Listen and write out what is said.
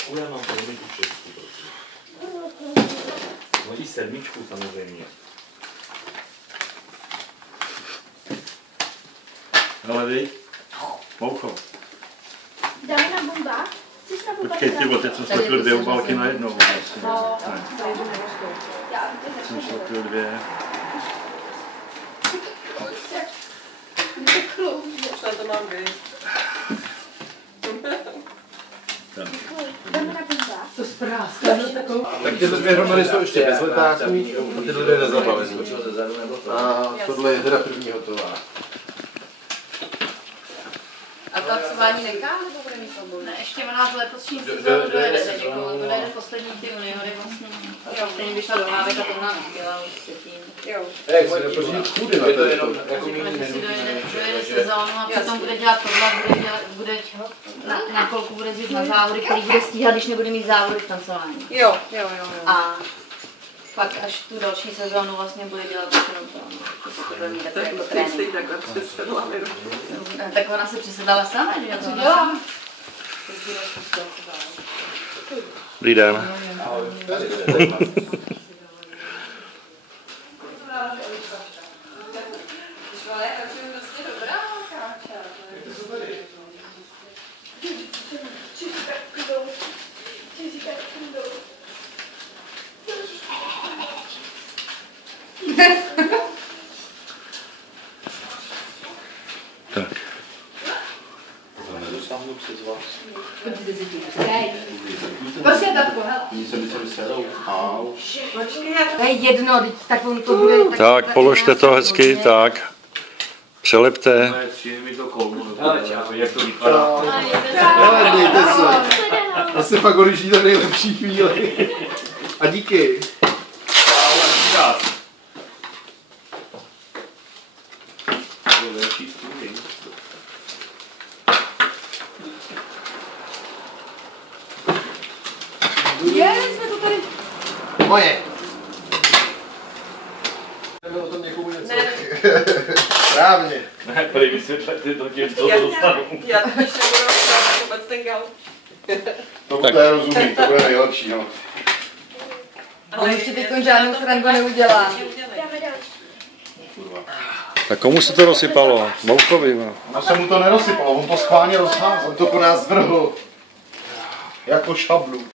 6, já mám velmi tu 6, prosím. No i 7 samozřejmě. Ale vy? Moucho. Dáme na bombách? Počkej, ty teď jsem slepil 2 obálky najednou. No, Jsem slepil 2. Možná to mám vy. Dáme na bombách? To zpráska, no takovou. Tak tyhle 2 hromady jsou ještě bez letáků a tyhle 2 nezabavený. A tohle je teda první hotová. A to cování necháme, nebo bude mít obu? Ne, ještě ona v letošní sezónu dojede za někoho, to dojede poslední ty uniony vlastně. Jo, stejně by šla do Hávek a to ona nechtěla už předtím. Jo. Jak si nepořídit chůdy na to? Takže si dojede sezónu a potom bude dělat tohle, bude na kolku bude jezdit na závody, který bude stíhat, když nebude mít závody v tancování. Jo. A pak až tu další sezónu vlastně bude dělat jenom to. To bude mít takové jako trénink. takhle přesedla. Tak ona se přesedala sama, že já co dělám? Dobrý den. Tak. Nedosáhnu přes vás. Prostě tatko, hele. Oni se mi vysedou. Au. To je jedno, tak on to bude... Tak, položte to hezky, tak. Přelepte. Jak to vypadá? Ale dejte se. Asi fakt odjíždí to nejlepší chvíli. A díky. Jsme to tady... Moje. Jdeme o tom někomu něco. Správně. Ne, tady vysvětlete to těm, co to dostanu. Já totiž nebudu rozprávat vůbec ten gal. Tomu to je rozumím, to bude nejlepší, no. On ještě teď žádnou srandu neudělá. Dáme další. Tak komu se to rozsypalo? Mouchovi. No se mu to nerosypalo, on to schválně rozházel, on to po nás vrhl. Jako šablu.